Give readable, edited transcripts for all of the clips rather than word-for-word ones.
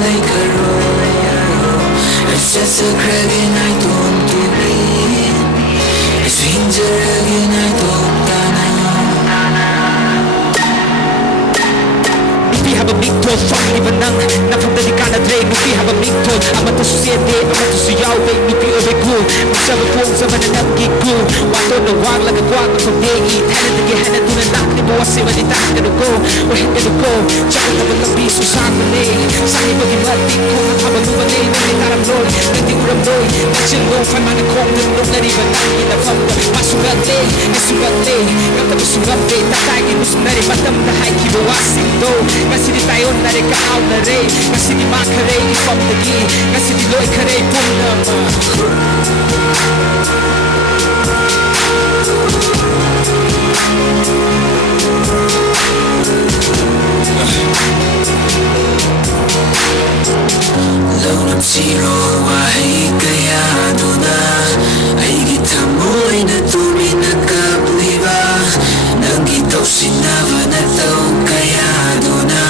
like a royal. It's just a crack and I don't do it. It's stranger again, I don't Haba mingtol fang liban nang napagdali ka na dre Nupi haba mingtol ama to susiede ama to suyaw bay nupi obe cool Magsaba pong sa mananang gigu Wato na wag laga kwag ang pagdegi Tana dagi hana tunan lak ni buwas si manita Ganugo o ganugo Tsaka tabag ng biso sa akin Sa ibang imatik ko ang habang lumanay Nang itaram loy, nang di uram loy Nagsilong fanang kong nandong na riba nang inafam ka Masugat lay, nasugat lay Kapag sugat lay, tatagin mo na rin Batam na hay kibawasin do Kasi di tayo narikaaw na rin Kasi di makaray ipamdagi Kasi di loy karay pong nama Launang zero ay kayano na Ay gitamoy na tuminagkabliba Nang gitaw sinava na tao kayano na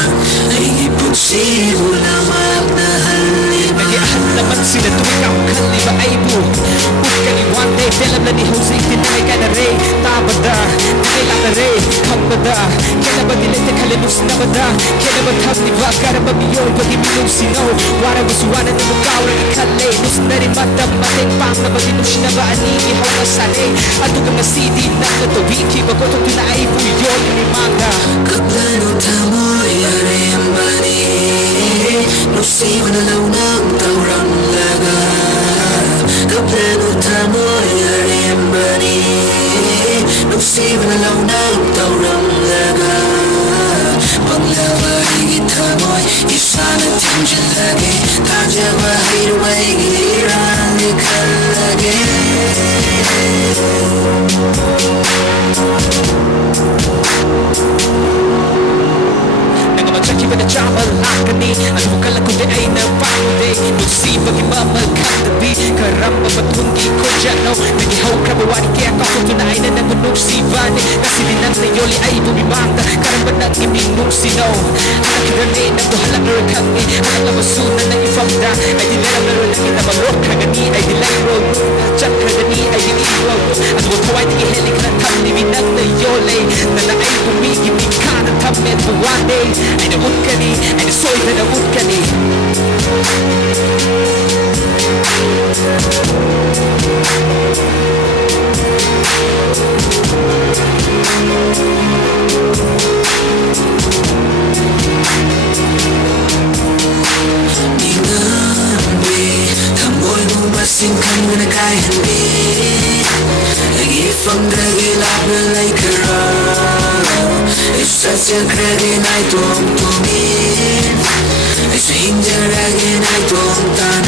Ay gipunsibo na magnahalima Nagiahan naman sila tumikaw kaliba ay bu Utkali one day Dalam na ni Jose tinay ka na rin Tabada, nilala na rin Kambada, kaya ba nilite kalinus na bada Kaya ba tam ni Vakara mabiyoy Pagi minong sinaw Wara gusuwana na lugaw na ikali Nus na rin matam mating pang na baginus na ba anigi Haw na sali Ato kang na CD na natawiki Bago itong tinaibo yun yung manga Kaplano tamoy ariambani Nusiwa na launang taurang laga Kaplano tamoy ariambani Nusiwa na launang taurang laga Panglaba higit tamoy Isa na tinjan lagi Tajaba hirway Giran ikal lagi Nangamatsaki ba na travel lakani Ano mo kala kundi ay napakudi Nusi bagi mamagkatabi Karamba matungi ko dyan no Nagihaw krabawari kaya kako tunay na nagunong si Vani Kasi dinang na yoli ay bumimanda Karamba nang iminong sinaw Nakirani na buhalang rakami Alang amasunan na ifamda Ay dilaram na rin ang inamalok Kagani ay dilay road Diyan kagani ay diiwaw At wakaway di ihelik na tamliminang na yoli Na na ay bumigimig ka na tamet buwade Ay naud ka ni, ay nasoy na naud ka ni Singkan mo na kaya hindi Nag-iifang dragilap na like a roll Isa't yung kragin ay tumtumin Ay sa hindi ragin ay tumtan